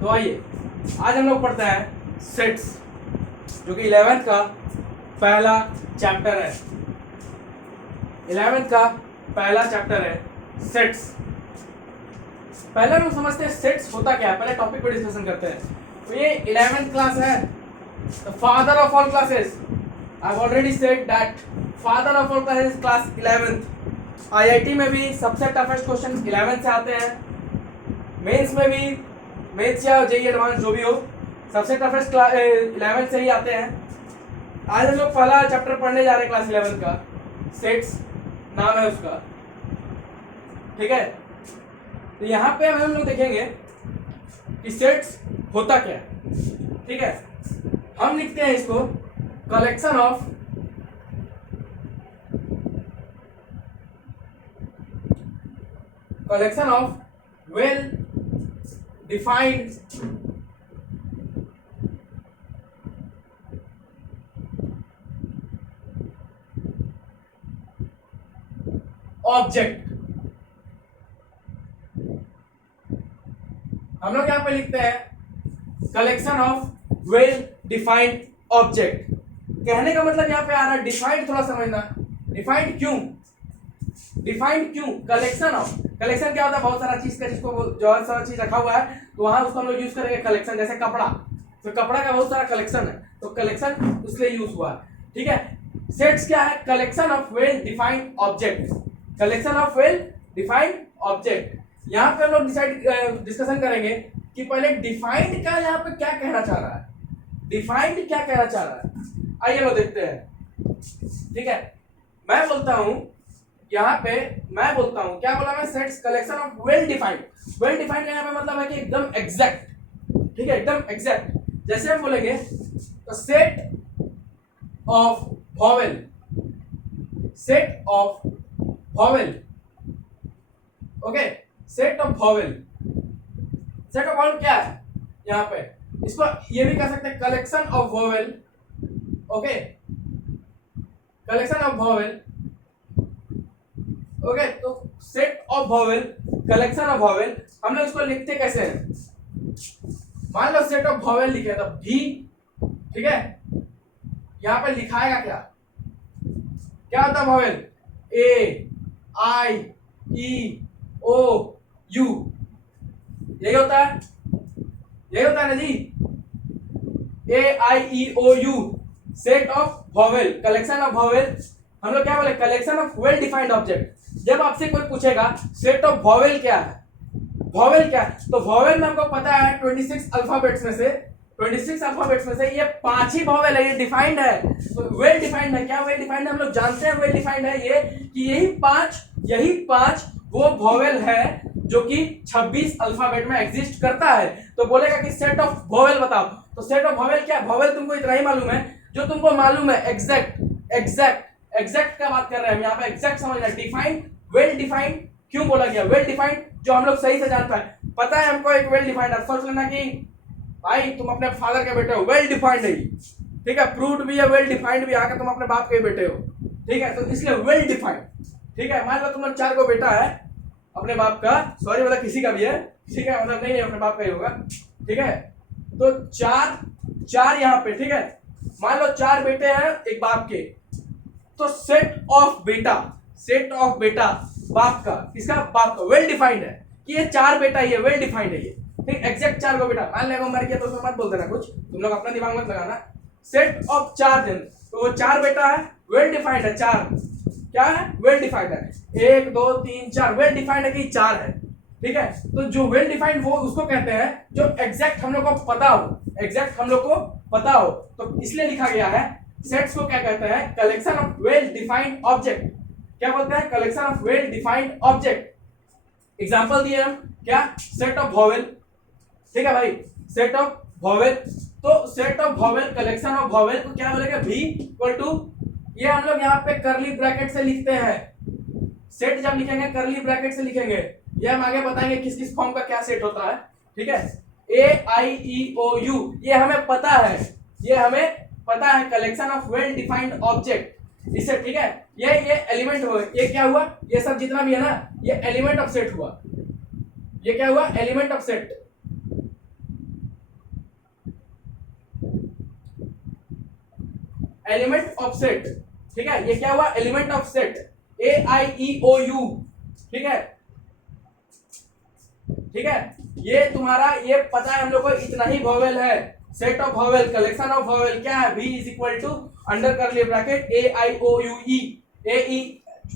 तो आइए आज हम लोग पढ़ते हैं सेट्स, जो कि 11th का पहला चैप्टर है। 11th का पहला चैप्टर है सेट्स। पहले हम समझते हैं सेट्स होता क्या है, पहले टॉपिक पर डिस्कशन करते हैं। तो ये 11th क्लास है, the father of all classes. I have already said that father of all classes class 11th। IIT में भी सबसे टफेस्ट क्वेश्चन 11th से आते हैं, मेंस में भी, मेंस या जेईई एडवांस जो भी हो, सबसे टफेस्ट 11th से ही आते हैं। आज हम लोग पहला चैप्टर पढ़ने जा रहे हैं क्लास 11th का, सेट्स नाम है उसका, ठीक है। तो यहाँ पे हम लोग देखेंगे कि सेट्स होता क्या है, ठीक है। हम लिखते हैं इसको collection of well defined object. हम लोग यहां पे लिखते हैं collection of well defined object. कहने का मतलब यहां पे आ रहा है डिफाइंड, थोड़ा समझना। डिफाइंड क्यों, कलेक्शन ऑफ, कलेक्शन क्या होता है, बहुत सारा चीज का, जिसको जो सारा चीज रखा हुआ है तो वहां उसको हम लोग यूज करेंगे कलेक्शन। जैसे कपड़ा, तो कपड़ा का बहुत सारा कलेक्शन है, तो कलेक्शन उसके लिए यूज हुआ, ठीक है। सेट्स क्या है, collection of well defined object, collection of well defined object. यहाँ पे हम लोग डिस्कशन करेंगे कि पहले डिफाइंड का यहाँ पे क्या कहना चाह रहा है, डिफाइंड क्या कहना चाह रहा है, आइए लोग देखते हैं, ठीक है। मैं बोलता हूं यहाँ पे, मैं बोलता हूं, क्या बोला मैं, sets collection of well defined. Well defined का यहाँ पे मतलब है कि एकदम एग्जैक्ट, ठीक है, एकदम एग्जैक्ट। जैसे हम बोलेंगे तो set of vowel, set of vowel, okay, set of vowel. Set of vowel क्या है यहाँ पे, इसको ये भी कह सकते हैं collection of vowel, okay, collection of vowel, okay. तो set of vowel, collection of vowel, हम लोग इसको लिखते कैसे हैं, मान लो सेट ऑफ वॉवेल लिखे तो भी, ठीक है। यहां पे लिखाएगा क्या होता है vowel, A I E O you, यही होता है, यही होता है ना जी, A I E O U, set of vowel, collection of vowel. हम लोग क्या बोले, collection of well defined object. जब आपसे कोई पूछेगा सेट ऑफ वॉवेल क्या है, वॉवेल क्या है, तो वॉवेल में हमको पता है 26 अल्फाबेट्स में से, 26 अल्फाबेट्स में से ये 5 ही वॉवेल है, ये डिफाइंड है। तो वेल डिफाइंड है, क्या वेल डिफाइंड है, हम लोग जानते हैं वेल डिफाइंड है ये, कि यही पांच वो वॉवेल है जो कि 26 अल्फाबेट में एग्जिस्ट करता है। तो बोलेगा कि सेट ऑफ वॉवेल बताओ, तो सेट ऑफ वॉवेल क्या, वॉवेल तुमको इतना ही मालूम है जो तुमको मालूम है, एग्जैक्ट का बात कर रहे हैं हम यहाँ पे, एग्जैक्ट समझना। डिफाइंड, वेल डिफाइंड क्यों बोला गया, वेल डिफाइंड जो हम लोग सही से जान पाए। पता है हमको एक वेल डिफाइंड है, सोच लेना कि भाई तुम अपने फादर के बेटे हो, वेल डिफाइंड है, ठीक है, प्रूव्ड भी है, वेल डिफाइंड भी, आके तुम अपने बाप के बेटे हो, ठीक है, तो इसलिए वेल डिफाइंड, ठीक है। मान लो तुम लोग 4 को बेटा है अपने बाप का, सॉरी मतलब किसी का भी है, ठीक है, मतलब नहीं अपने बाप का ही होगा, ठीक है। तो चार यहाँ पे, ठीक है, मान लो 4 बेटे हैं एक बाप के, तो सेट ऑफ बेटा बाप का, किसका, बाप का, वेल डिफाइंड है कि ये 4 बेटा ही है, वेल डिफाइंड है ये, ठीक, एग्जैक्ट 4 को बेटा। मान लो मर गया तो उसमें मत बोल देना कुछ, तुम लोग अपना दिमाग मत लगाना। सेट ऑफ 4 दिन, तो वो 4 बेटा है, वेल डिफाइंड है, 4 क्या है, वेल डिफाइंड है, 1 2 3 4, वेल डिफाइंड है कि 4 है, ठीक है। तो जो वेल डिफाइंड वो उसको कहते हैं जो एग्जैक्ट हम लोग को पता हो, एग्जैक्ट हम लोग को पता हो, तो इसलिए लिखा गया है सेट्स को क्या कहते हैं, collection of well defined object. क्या बोलते हैं, collection of well defined object. Example दिए हम, क्या, सेट ऑफ वॉवेल, ठीक है भाई, सेट ऑफ वॉवेल। तो set of vowel, collection of vowel को क्या बोलेगा, भी इक्वल टू, ये हम लोग यहाँ पे करली ब्रैकेट से लिखते हैं, सेट जब लिखेंगे करली ब्रैकेट से लिखेंगे, ये हम आगे बताएंगे किस किस फॉर्म का क्या सेट होता है, ठीक है। ए आई ई ओ यू, ये हमें पता है, ये हमें पता है, collection of well defined object, इससे, ठीक है। ये एलिमेंट हुआ, ये क्या हुआ, ये सब जितना भी है ना, ये एलिमेंट ऑफ सेट हुआ, ये क्या हुआ, element of set, element of set, ठीक है, ये क्या हुआ, एलिमेंट ऑफ सेट, AIEOU, ठीक है, ठीक है, ये तुम्हारा, ये पता है हम लोग को इतना ही वॉवेल है, set of vowel, collection of vowel क्या है, V is equal to under curly bracket AIOUE, AE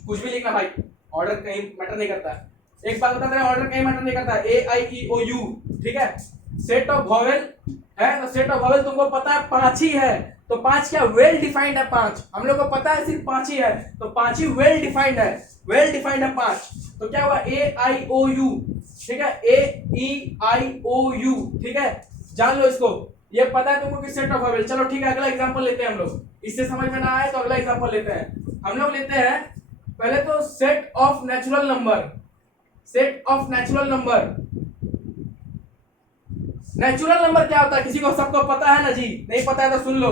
कुछ भी लिखना भाई, ऑर्डर कहीं मैटर नहीं करता है, एक बात बता रहे, ऑर्डर कहीं मैटर नहीं करता है, AIEOU, ठीक है, सेट ऑफ वॉवेल है, तो सेट ऑफ वॉवेल तुमको पता है 5 ही है, तो 5 क्या वेल डिफाइंड है, 5 हम लोग को पता है सिर्फ 5 ही है, तो 5 ही वेल डिफाइंड है, वेल डिफाइंड है 5, तो क्या हुआ AIOU, ठीक है, AEIOU, ठीक है, जान लो इसको, ये पता है तुमको कि सेट ऑफ वॉवेल। चलो ठीक है, अगला एग्जांपल लेते हैं हम लोग, इससे समझ में ना आए तो अगला एग्जांपल लेते हैं, हम लोग लेते हैं पहले तो set of natural number, set of natural number, natural number क्या होता है, किसी को सबको पता है ना जी, नहीं पता है तो सुन लो,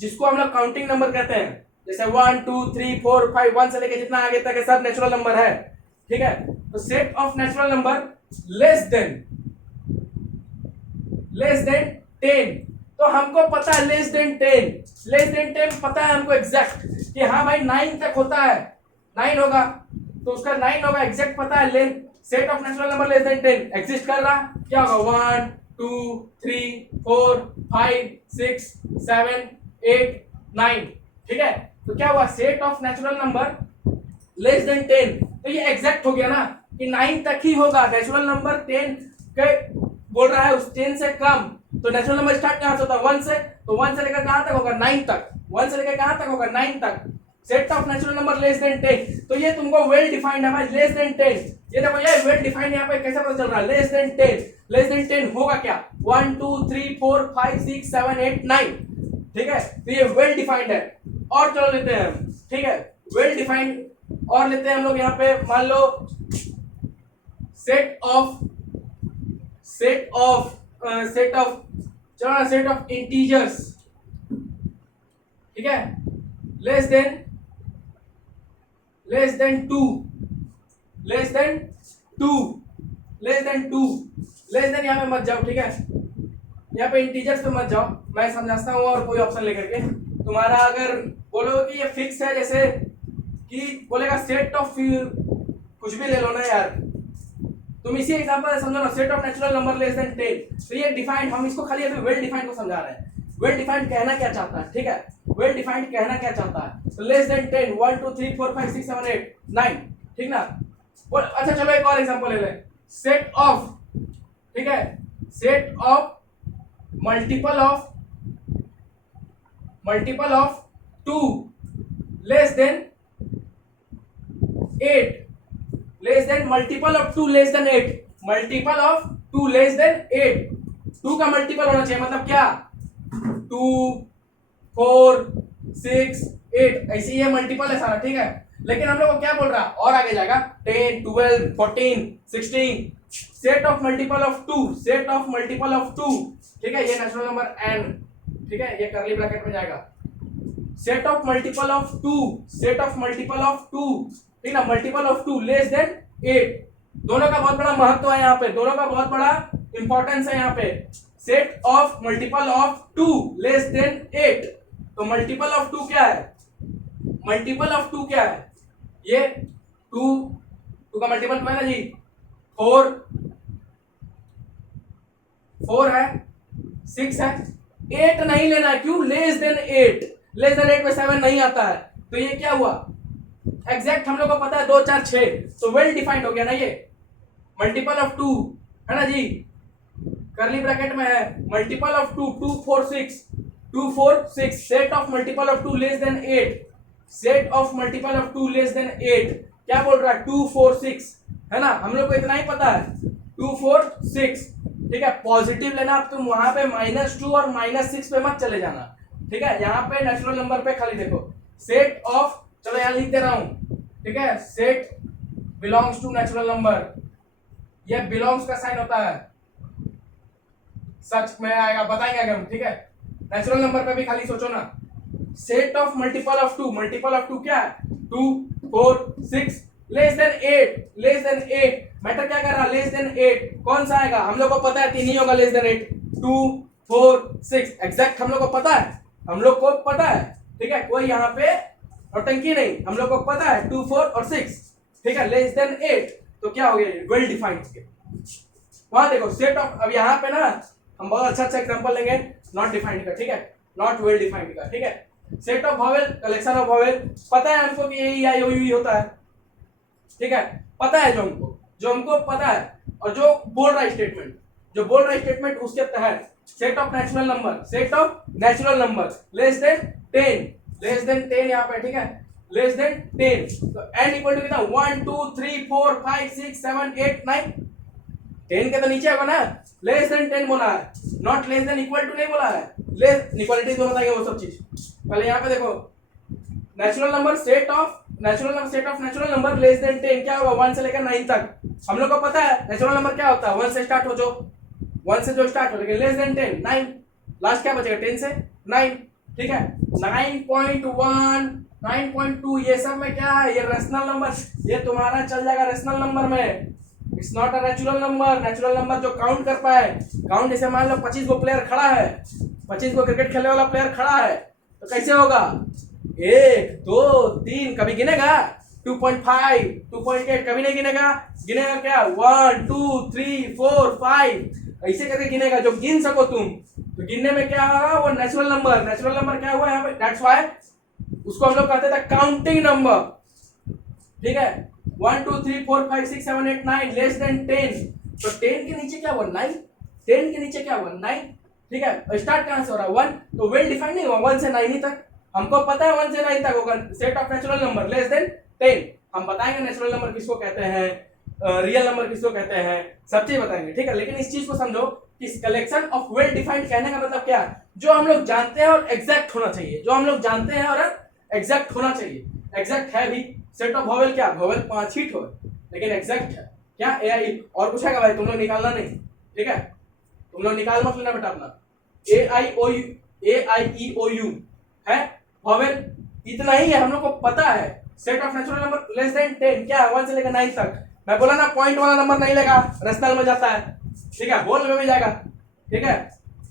जिसको हम लोग काउंटिंग नंबर कहते हैं, जैसे 1 2 3 4 5 1 से लेके जितना आगे तक है सब नेचुरल नंबर है, ठीक है, तो set of natural number less than 10, तो हमको पता है लेस देन 10 पता है हमको एग्जैक्ट कि हाँ भाई 9 तक होता है, 9 होगा, तो उसका 9 होगा एग्जैक्ट पता है, set of natural number less than 10 exist कर रहा, क्या होगा 1 2 3 4 5 6 7 8 9, ठीक है, तो क्या हुआ, set of natural number less than 10, तो ये एग्जैक्ट हो गया ना कि 9 तक ही होगा, नेचुरल नंबर 10 के बोल रहा है, उस 10 से कम, तो नेचुरल नंबर स्टार्ट कहां से होता है 1 से, तो 1 से लेकर कहां तक होगा 9 तक, 1 से लेकर कहां तक होगा 9 तक, set of natural number less than 10, तो ये तुमको वेल डिफाइंड है भाई, लेस देन 10, ये देखो ये वेल डिफाइंड यहाँ पे कैसे पता चल रहा है, लेस देन 10, लेस देन 10 होगा क्या 1 2 3 4 5 6 7 8 9, ठीक है, तो ये वेल डिफाइंड है, और चलो लेते हैं हम, ठीक है, वेल डिफाइंड और लेते हैं हम लोग यहाँ पे, मान लो सेट ऑफ चलो सेट ऑफ इंटीजर्स, ठीक है, less than 2, less then 2, less then यहाँ पे मत जाओ, ठीक है, यहाँ पे इंटीजर्स पे मत जाओ, मैं समझाता हूँ और कोई ऑप्शन लेकर के, तुम्हारा अगर बोलो कि ये फिक्स है, जैसे कि बोलेगा सेट ऑफ कुछ भी ले लो ना यार, तुम इसी एग्जांपल से समझो ना, set of natural number less than 10, तो ये डिफाइंड, हम इसको खाली अभी वेल डिफाइंड को समझा रहे हैं, वेल डिफाइंड कहना क्या चाहता है, ठीक है, वेल डिफाइंड कहना क्या चाहता है, तो लेस देन 10 1 2 3 4 5 6 7 8 9, ठीक ना, और अच्छा चलो एक और एग्जांपल ले लें, सेट ऑफ, ठीक है, set of multiple of 2 less than 8, less than multiple of 2 less than 8, multiple of 2 less than 8, 2 का मल्टीपल होना चाहिए, मतलब क्या 2 4 6 8, ऐसे ये मल्टीपल है सारा, ठीक है, लेकिन हम लोग को क्या बोल रहा है, और आगे जाएगा 10 12 14 16, set of multiple of 2, set of multiple of 2, ठीक है, ये नेचुरल नंबर n, ठीक है, ये करली ब्रैकेट में जाएगा, set of multiple of 2, set of multiple of 2, ठीक ना, मल्टीपल ऑफ 2 लेस देन 8, दोनों का बहुत बड़ा महत्व है यहाँ पे, दोनों का बहुत बड़ा इंपॉर्टेंस है यहाँ पे, set of multiple of 2 less than 8, तो मल्टीपल ऑफ 2 क्या है, मल्टीपल ऑफ 2 क्या है, ये 2 का मल्टीपल है ना जी 4 है, 6 है, 8 नहीं लेना, क्यों, लेस देन 8, लेस देन 8 में 7 नहीं आता है, तो ये क्या हुआ, एग्जैक्ट हम लोग को पता है 2 4 6, तो वेल डिफाइंड हो गया ना, ये मल्टीपल ऑफ 2 है ना जी, करली ब्रैकेट में है, multiple of 2 2 4 6, set of multiple of 2 less than 8, set of multiple of 2 less than 8, क्या बोल रहा है 2 4 6, है ना, हम लोग को इतना ही पता है 2 4 6, ठीक है, पॉजिटिव लेना, अब तुम वहां पे -2 और -6 पे मत चले जाना, ठीक है, यहाँ पे नेचुरल नंबर पे खाली देखो, सेट ऑफ, चलो यहाँ लिख दे रहा हूं, ठीक है, set belongs to natural number, ये बिलोंग्स का साइन होता है, सच में आएगा, बताएंगे आगे हम, ठीक है, नेचुरल नंबर पे भी खाली सोचो ना, सेट ऑफ मल्टीपल ऑफ 2 क्या है 2 4 6 less than 8, less than 8, matter क्या कर रहा है, लेस देन 8, कौन सा आएगा, हम लोग को पता है 3 ही होगा, लेस देन 8 2 4 6, एग्जैक्ट हम लोग को पता है, ठीक है, कोई यहाँ पे नौटंकी नहीं, हम लोग को पता है 2 4 और 6, ठीक है, लेस देन 8, तो क्या हो गया, वेल डिफाइंड हो गया। वहां देखो सेट ऑफ, अब यहाँ पे ना हम बहुत अच्छा एग्जांपल लेंगे नॉट डिफाइंड का, ठीक है, नॉट वेल डिफाइंड का, ठीक है। Set of vowel, collection of vowel, पता है हमको कि ए आई ओ यू होता है, ठीक है, पता है जो हमको पता है, और जो बोल रहा है स्टेटमेंट, जो बोल रहा है स्टेटमेंट उसके तहत set of natural number, set of natural number less than 10, less than 10 यहाँ पे, ठीक है, लेस देन 10, तो n इक्वल टू कितना, 1 2 3 4 5 6 7 8 9, 10 के तो नीचे होगा ना, लेस देन 10 बोला है, not less than equal to नहीं बोला है, लेस इक्वालिटी जो बताएंगे वो सब चीज। पहले यहाँ पे देखो natural number, set of natural number, set of natural number less than 10 क्या होगा, 1 से लेकर 9 तक, हम लोग को पता है नेचुरल नंबर क्या होता है, 1 से स्टार्ट हो, जो 1 से जो स्टार्ट हो, लेकिन लेस देन 10 9, लास्ट क्या बचेगा 10 से 9, ठीक है, 9.1 9.2 ये सब में क्या है, ये रेशनल नंबर, ये तुम्हारा चल जाएगा रेशनल नंबर में, it's not a natural number. Natural number जो काउंट कर पाए, काउंट जैसे मान लो 25 को प्लेयर खड़ा है, 25 को क्रिकेट खेलने वाला प्लेयर खड़ा है, तो कैसे होगा, 1 2 3, कभी गिनेगा 2.5 2.8, कभी नहीं गिनेगा, गिनेगा क्या 1 2 3 4 5, ऐसे करके गिनेगा जो गिन सको तुम, तो गिनने में क्या होगा, वो नेचुरल नंबर, नेचुरल नंबर क्या हुआ यहाँ पे, दैट्स व्हाई उसको हम लोग कहते थे काउंटिंग नंबर, ठीक है, 1 2 3 4 5 6 7 8 9 लेस देन 10, तो 10 के नीचे क्या हुआ 9, 10 के नीचे क्या हुआ 9, ठीक है, स्टार्ट कहां से हो रहा है 1, तो वेल डिफाइंड नहीं हुआ 1 से 9 ही तक, हमको पता है 1 से 9 तक होगा set of natural number less than 10, हम बताएंगे नेचुरल नंबर किसको कहते हैं, रियल नंबर किसको कहते हैं, सब चीज बताएंगे, ठीक है। लेकिन इस चीज को समझो कि कलेक्शन ऑफ वेल डिफाइंड कहने का मतलब क्या है, जो हम लोग जानते हैं और एग्जैक्ट होना चाहिए, जो हम लोग जानते हैं और एग्जैक्ट होना चाहिए, एग्जैक्ट है भी, सेट ऑफ वॉवेल क्या, वॉवेल 5 ही ठो है, लेकिन एग्जैक्ट है क्या, ए आई, और कुछ है भाई, तुम लोग निकालना नहीं, ठीक है, तुम लोग निकाल मत लेना बेटा अपना, A I O U, A I E O U है वॉवेल, इतना ही है, हम लोग को पता है। Set of natural number less than 10 क्या है, 1 से लेकर 9 तक, मैं बोला ना पॉइंट वाला नंबर नहीं लेगा, रेशनल में जाता है, ठीक है, होल में भी जाएगा, ठीक है,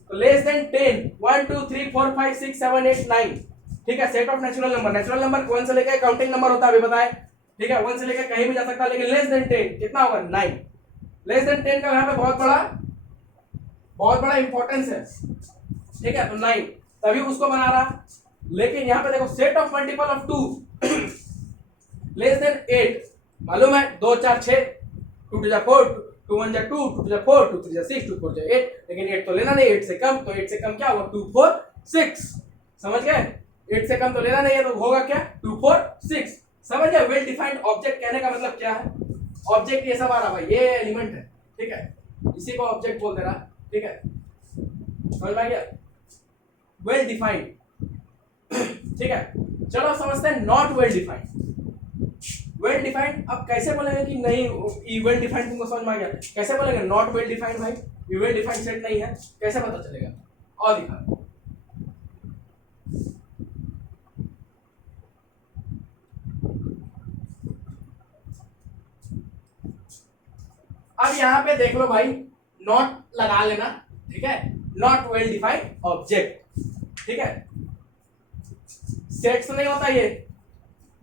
तो लेस देन 10 1 2 3 4 5 6 7 8 9, ठीक है, set of natural number, natural number 1 से लेकर काउंटिंग नंबर होता है, अभी बताए, ठीक है, 1 से लेकर कहीं भी जा सकता है, लेकिन लेस देन 10 कितना होगा 9, लेस देन 10 का यहाँ पे बहुत बड़ा इंपॉर्टेंस है, ठीक है, तो 9 तभी उसको बना रहा, लेकिन यहाँ पे देखो set of multiple of 2 less than 8, मालूम है 2 4 6, 2 2 4, 2 1 2, 2 2 4, 2 3 6, 2 4 8, लेकिन 8 तो लेना नहीं, 8 से कम, तो 8 से कम क्या होगा 2 4 6, समझ गए, 8 से कम तो लेना नहीं है, तो होगा क्या 2 4 6, समझ गए। वेल डिफाइंड ऑब्जेक्ट कहने का मतलब क्या है, ऑब्जेक्ट ये सब आ रहा भाई, ये एलिमेंट है, ठीक है, इसी को ऑब्जेक्ट बोलते रहा, ठीक है, समझ में आ गया, वेल डिफाइंड, ठीक है। चलो समझते हैं not well defined. Well defined अब कैसे बोलेंगे कि नहीं वेल डिफाइंड, तुमको समझ में आ गया, कैसे बोलेंगे नॉट वेल डिफाइंड, भाई ये वेल डिफाइंड सेट नहीं है, कैसे पता चलेगा, और दिखा, अब यहां पे देख लो भाई, नॉट लगा लेना, ठीक है, नॉट वेल डिफाइंड ऑब्जेक्ट, ठीक है, सेट्स नहीं होता ये,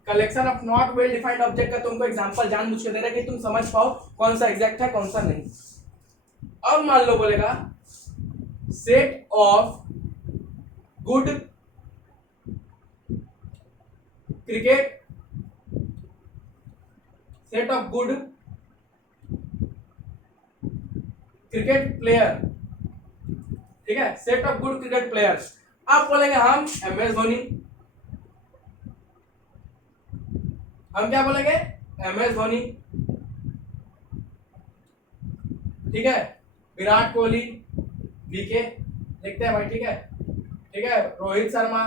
collection of not well defined object का तुमको एग्जांपल जानबूझ के दे रहा है कि तुम समझ पाओ कौन सा एग्जैक्ट है कौन सा नहीं। अब मान लो बोलेगा set of good cricket, set of good cricket player, ठीक है, set of good cricket players, आप बोलेंगे हम एम एस धोनी, हम क्या बोलेंगे एम एस धोनी, ठीक है, विराट कोहली, वीके लिखते हैं भाई, ठीक है, ठीक है, रोहित शर्मा,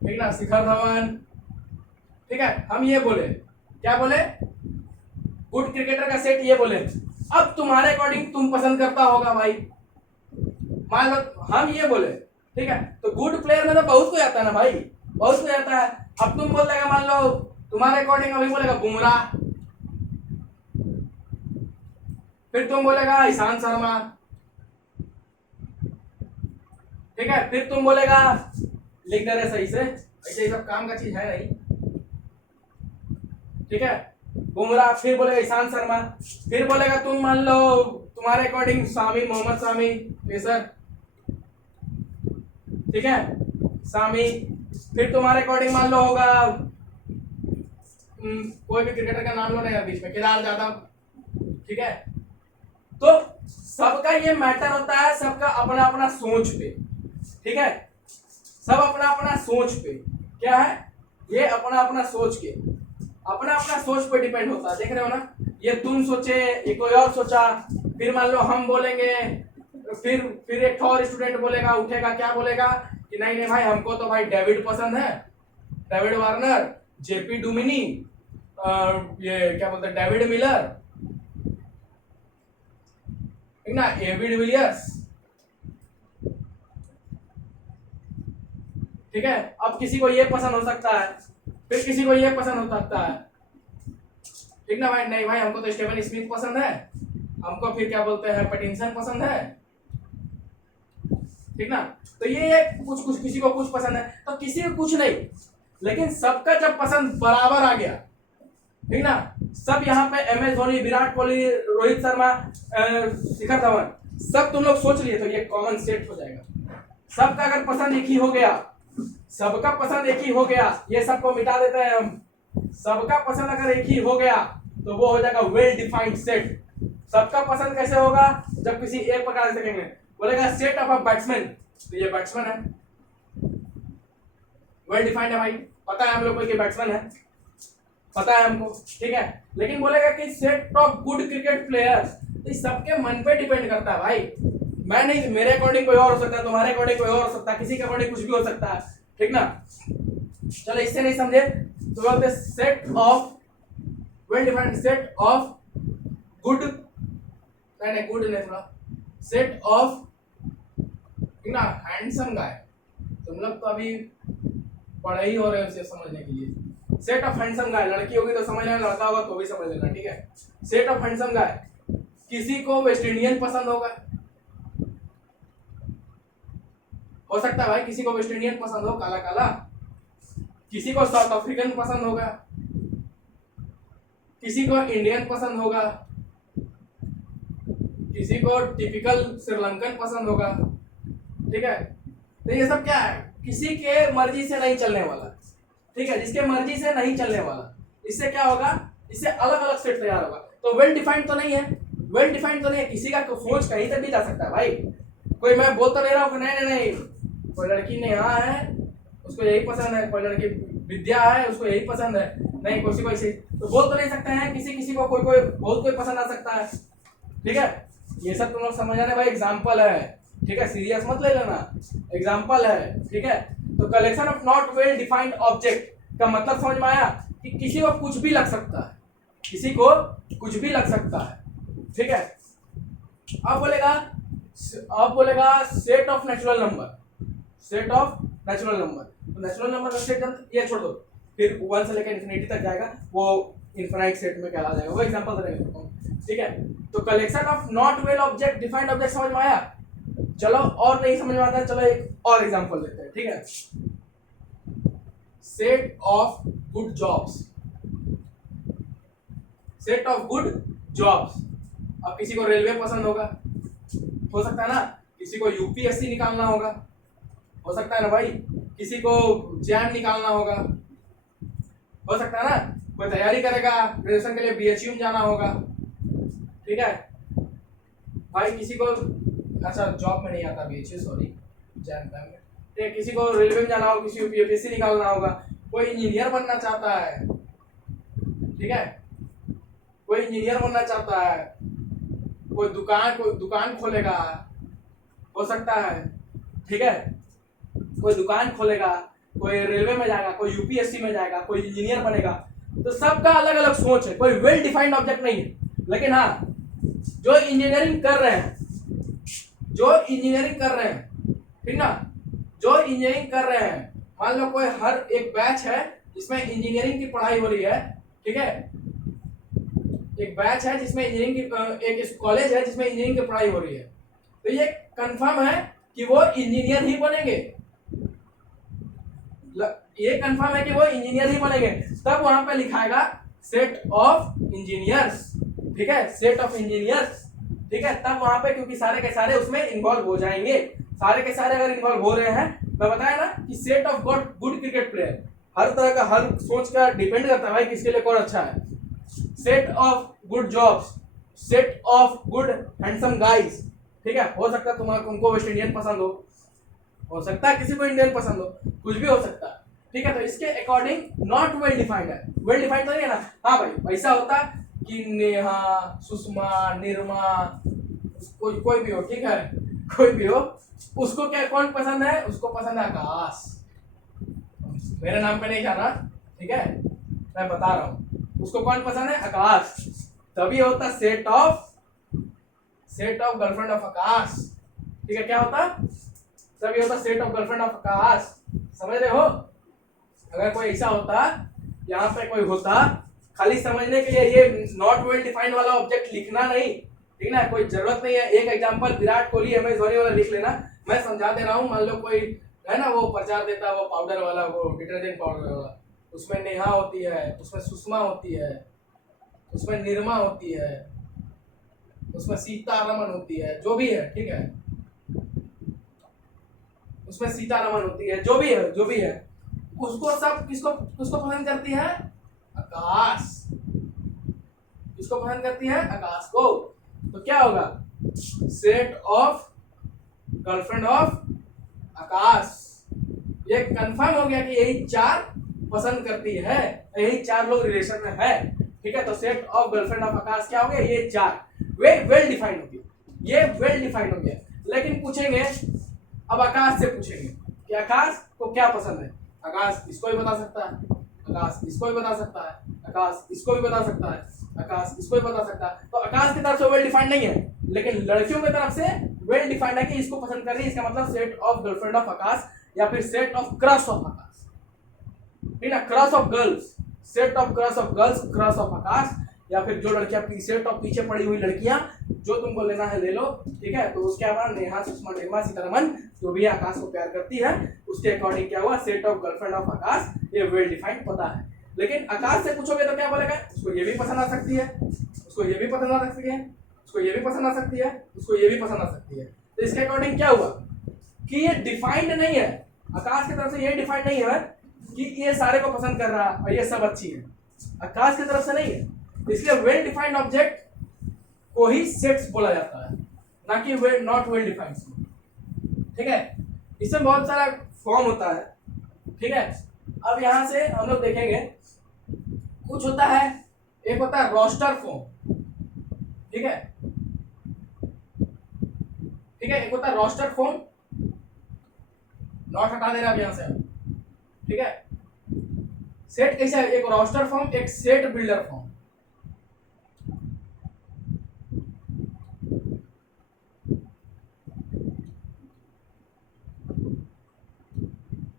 ठीक ना, शिखर धवन, ठीक है, हम ये बोले, क्या बोले गुड क्रिकेटर का सेट ये बोले। अब तुम्हारे अकॉर्डिंग तुम पसंद करता होगा भाई, मान लो हम ये बोले, ठीक है, तो गुड प्लेयर में तो बहुत कोई आता है ना भाई, बहुत कोई आता है, अब तुम बोल देगा, मान लो तुम्हारे अकॉर्डिंग अभी बोलेगा बुमराह, फिर तुम बोलेगा ईशांत शर्मा, ठीक है, फिर तुम बोलेगा लिख दे रहे सही से, ऐसे ये सब काम का चीज है नहीं, ठीक है। बुमराह, फिर बोलेगा ईशांत शर्मा, फिर बोलेगा तुम मान लो तुम्हारे अकॉर्डिंग शामी, मोहम्मद शामी पेसर, ठीक है, शामी। फिर तुम्हारे अकॉर्डिंग मान लो होगा कोई भी क्रिकेटर का नाम लो ना बीच में, केदार जाधव, ठीक है। तो सबका ये मैटर होता है, सबका अपना अपना सोच पे, ठीक है, सब अपना अपना सोच पे, क्या है ये, अपना अपना सोच के, अपना अपना सोच पे डिपेंड होता है, देख रहे हो ना, ये तुम सोचे, ये कोई और सोचा, फिर मान लो हम बोलेंगे, फिर एक और स्टूडेंट बोलेगा, उठेगा, क्या बोलेगा कि नहीं नहीं भाई हमको तो भाई डेविड पसंद है, डेविड वार्नर, जेपी डुमिनी, ये क्या बोलते हैं डेविड मिलर, ठीक ना, एविड विलियर्स, ठीक है। अब किसी को ये पसंद हो सकता है, फिर किसी को ये पसंद हो सकता है, ठीक ना भाई, नहीं भाई हमको तो स्टीवन स्मिथ पसंद है, हमको फिर क्या बोलते हैं पैटिंसन पसंद है, ठीक ना। तो ये कुछ कुछ किसी को कुछ पसंद है, तो किसी को कुछ नहीं, लेकिन सबका जब पसंद बराबर आ गया, ठीक ना, सब यहाँ पे एम एस धोनी, विराट कोहली, रोहित शर्मा, शिखर धवन, सब तुम लोग सोच लिए, तो ये कॉमन सेट हो जाएगा। सबका अगर पसंद एक ही हो गया, सबका पसंद एक ही हो गया, ये सबको मिटा देते हैं हम, सबका पसंद अगर एक ही हो गया तो वो हो जाएगा वेल डिफाइंड सेट। सबका पसंद कैसे होगा, जब किसी एक प्रकार से देखेंगे, बोलेगा सेट ऑफ अ बैट्समैन, तो ये बैट्समैन है, वेल डिफाइंड है भाई, पता है हम लोग को कि बैट्समैन है, पता है हमको, ठीक है। लेकिन बोलेगा कि set of good cricket players, तो सबके मन पे डिपेंड करता है भाई, मैं नहीं, मेरे अकॉर्डिंग कोई और हो सकता है, तुम्हारे अकॉर्डिंग कोई और हो सकता है, किसी के अकॉर्डिंग कुछ भी हो सकता है, ठीक ना। चलो इससे नहीं समझे तो बोलते set of well defined, set of good, नहीं गुड नहीं, थोड़ा सेट ऑफ, ठीक ना, हैंडसम गाय, तुम लोग तो अभी पढ़े ही हो रहे हो इसे समझने के लिए, सेट ऑफ हैंडसम गाय, लड़की होगी तो समझ लेना, लड़का होगा तो भी समझ लेना, ठीक है। सेट ऑफ हैंडसम गाय, किसी को वेस्ट इंडियन पसंद होगा, हो सकता है भाई किसी को वेस्ट इंडियन पसंद हो, काला काला, किसी को साउथ अफ्रीकन पसंद होगा, किसी को इंडियन पसंद होगा, किसी को टिपिकल श्रीलंकन पसंद होगा, ठीक है। तो ये सब क्या है, किसी के मर्जी से नहीं चलने वाला, ठीक है, जिसके मर्जी से नहीं चलने वाला, इससे क्या होगा, इससे अलग अलग सेट तैयार होगा। तो वेल डिफाइंड तो नहीं है, वेल डिफाइंड तो नहीं है, किसी का सोच कहीं तक भी जा सकता है भाई, कोई मैं बोलता नहीं रहा हूँ नहीं नहीं नहीं, कोई लड़की नेहा है उसको यही पसंद है, कोई लड़की विद्या है उसको यही पसंद है, नहीं किसी को ऐसे तो बोल तो नहीं सकते हैं, किसी किसी को कोई कोई बहुत कोई पसंद आ सकता है, ठीक है। ये सब तुम लोग समझ आने भाई, एग्जाम्पल है, ठीक है, सीरियस मत ले लेना, एग्जाम्पल है, ठीक है। तो collection of not well defined object का मतलब समझ में आया कि किसी को कुछ भी लग सकता है, किसी को कुछ भी लग सकता है, ठीक है। अब बोलेगा set of natural number, set of natural number, तो नेचुरल नंबर का सेट ये छोड़ दो, फिर 1 से लेकर इन्फिनिटी तक जाएगा, वो इनफाइनाइट सेट में कहला जाएगा, वो एग्जांपल दे देंगे, ठीक है। तो collection of not well object defined object समझ में आया। चलो और नहीं समझ में आता है, चलो एक और एग्जांपल लेते हैं, ठीक है। Set of good jobs, set of good jobs, अब किसी को रेलवे पसंद होगा, हो सकता है ना, किसी को यूपीएससी निकालना होगा, हो सकता है ना भाई, किसी को जैम निकालना होगा, हो सकता है ना, कोई तैयारी करेगा ग्रेजुएशन के लिए बीएचयू में जाना होगा, ठीक है भाई, किसी को अच्छा जॉब में नहीं आता बीएचयू, सॉरी जैम में, ठीक है, किसी को रेलवे में जाना होगा, किसी को यूपीएससी निकालना होगा, कोई इंजीनियर बनना चाहता है, ठीक है, कोई इंजीनियर बनना चाहता है, कोई दुकान खोलेगा, हो सकता है, ठीक है, कोई दुकान खोलेगा, कोई रेलवे में जाएगा, कोई यूपीएससी में जाएगा, कोई इंजीनियर बनेगा, तो सबका अलग अलग सोच है, कोई वेल डिफाइंड ऑब्जेक्ट नहीं है। लेकिन हाँ, जो इंजीनियरिंग कर रहे हैं, ठीक ना, जो इंजीनियरिंग कर रहे हैं, मान लो कोई हर एक बैच है जिसमें इंजीनियरिंग की पढ़ाई हो रही है, ठीक है, एक बैच है जिसमें इंजीनियरिंग की, एक कॉलेज है जिसमें इंजीनियरिंग की पढ़ाई हो रही है, तो ये कंफर्म है कि वो इंजीनियर ही बनेंगे, ये कंफर्म है कि वो इंजीनियर ही बनेंगे, तब वहां पे लिखाएगा सेट ऑफ इंजीनियर्स, ठीक है, सेट ऑफ इंजीनियर्स, ठीक है, तब वहां पे, क्योंकि सारे के सारे उसमें इन्वॉल्व हो जाएंगे, सारे के सारे अगर इन्वॉल्व हो रहे हैं, मैं बताया ना कि set of good cricket player, हर तरह का, हर सोच का डिपेंड करता है भाई किसके लिए कौन अच्छा है। Set of good jobs, set of good handsome guys, ठीक है, हो सकता है तुमको वेस्ट इंडियन पसंद हो सकता है किसी को इंडियन पसंद हो, कुछ भी हो सकता है, ठीक है। तो इसके अकॉर्डिंग नॉट वेल डिफाइंड है, वेल डिफाइंड तो नहीं है ना। हाँ भाई ऐसा होता कि नेहा, सुषमा, निर्मा, कोई भी हो, ठीक है, कोई भी हो, उसको क्या कौन पसंद है, उसको पसंद है आकाश, मेरे नाम पे नहीं जाना, ठीक है, मैं बता रहा हूँ, उसको कौन पसंद है, आकाश, तभी होता set of girlfriend of Akash, ठीक है, क्या होता, तभी होता सेट ऑफ गर्लफ्रेंड ऑफ आकाश, समझ रहे हो। अगर कोई ऐसा होता, यहाँ पे कोई होता, खाली समझने के लिए ये नॉट वेल डिफाइंड वाला ऑब्जेक्ट लिखना नहीं, ठीक ना, कोई जरूरत नहीं है। एक example Virat Kohli, M S Dhoni वाला लिख लेना, मैं समझा दे रहा हूँ। मान लो कोई है ना, वो प्रचार देता है वो पाउडर वाला, वो डिटर्जेंट पाउडर वाला, उसमें नेहा होती है, उसमें सुषमा होती है, उसमें निर्मा होती है, उसमें सीतारमन होती है, जो भी है, ठीक है, उसमें सीतारमन होती है, जो भी है, उसको सब किसको पसंद करती है, आकाश, किसको पसंद करती है, आकाश को। तो क्या होगा, सेट ऑफ गर्लफ्रेंड ऑफ आकाश, ये कंफर्म हो गया कि यही चार पसंद करती है, यही चार लोग रिलेशन में है, ठीक है। तो सेट ऑफ गर्लफ्रेंड ऑफ आकाश क्या हो गया, ये चार वेल डिफाइंड हो गया, ये वेल डिफाइंड हो गया। लेकिन पूछेंगे, अब आकाश से पूछेंगे कि आकाश को क्या पसंद है, आकाश इसको भी बता सकता है, आकाश इसको भी बता सकता है, आकाश इसको भी बता सकता है, आकाश इसको भी बता सकता है। तो आकाश की तरफ से वेल डिफाइंड नहीं है, लेकिन लड़कियों की तरफ से वेल डिफाइंड है कि इसको पसंद कर रही है, इसका मतलब set of girlfriend of Akash या फिर set of crush of Akash, ठीक है, crush of girls, set of crush of girls, crush of Akash, या फिर जो लड़कियां सेट ऑफ पीछे पड़ी हुई लड़कियां, जो तुमको लेना है ले लो, ठीक है। तो उसके बाद नेहा, सुषमा, निर्मा, सीतारमन, जो भी आकाश को प्यार करती है, उसके अकॉर्डिंग क्या हुआ, सेट ऑफ गर्लफ्रेंड ऑफ आकाश, ये वेल डिफाइंड पता है। लेकिन आकाश से पूछोगे तो क्या बोलेगा, उसको ये भी पसंद आ सकती है, उसको ये भी पसंद आ सकती है, उसको ये भी पसंद आ सकती है, उसको ये भी पसंद आ सकती है। तो इसके अकॉर्डिंग क्या हुआ कि ये डिफाइंड नहीं है, आकाश की तरफ से ये डिफाइंड नहीं है कि ये सारे को पसंद कर रहा है और ये सब अच्छी है, आकाश की तरफ से नहीं है। इसलिए वेल डिफाइंड ऑब्जेक्ट को ही सेट्स बोला जाता है, ना कि नॉट वेल डिफाइंड, ठीक है। इसमें बहुत सारा फॉर्म होता है, ठीक है। अब यहां से हम लोग देखेंगे, कुछ होता है, एक होता है रोस्टर फॉर्म, ठीक है, ठीक है, एक होता है रोस्टर फॉर्म, नॉट हटा दे रहा अब यहां से, ठीक है। सेट कैसा है, एक रोस्टर फॉर्म, एक सेट बिल्डर फॉर्म,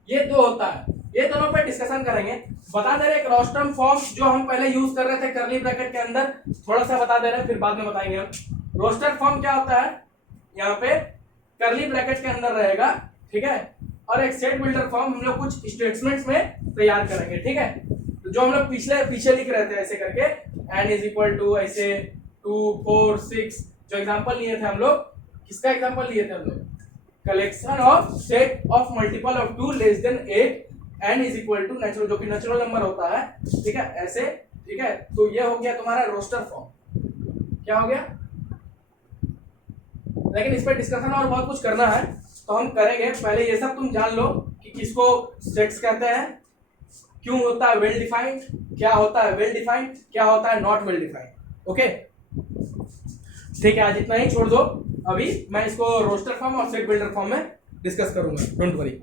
ये दो होता है, ये दोनों पे डिस्कशन करेंगे। बता दे रहे एक रोस्टर फॉर्म जो हम पहले यूज कर रहे थे करली ब्रैकेट के अंदर, थोड़ा सा बता दे रहे हैं, फिर बाद में बताएंगे हम। रोस्टर फॉर्म क्या होता है, यहाँ पे करली ब्रैकेट के अंदर रहेगा, ठीक है, और एक सेट बिल्डर फॉर्म हम लोग कुछ स्टेटमेंट्स में तैयार करेंगे, ठीक है। तो जो हम लोग पीछे लिख रहे थे ऐसे करके, n इज इक्वल टू ऐसे 2 4 6, जो एग्जांपल लिए थे हम लोग, किसका एग्जांपल लिए थे हम लोग, collection of set of multiple of 2 less than 8 n is equal to natural, जो कि नेचुरल नंबर होता है, ठीक है, ऐसे, ठीक है। तो ये हो गया तुम्हारा रोस्टर फॉर्म, क्या हो गया। लेकिन इस पर डिस्कशन और बहुत कुछ करना है, तो हम करेंगे। पहले ये सब तुम जान लो कि किसको सेट्स कहते हैं, क्यों होता है वेल डिफाइंड, क्या होता है वेल डिफाइंड, क्या होता है नॉट वेल डिफाइंड, ओके, ठीक है। आज इतना ही छोड़ दो, अभी मैं इसको रोस्टर फॉर्म और सेट बिल्डर फॉर्म में डिस्कस करूंगा, डोंट वरी।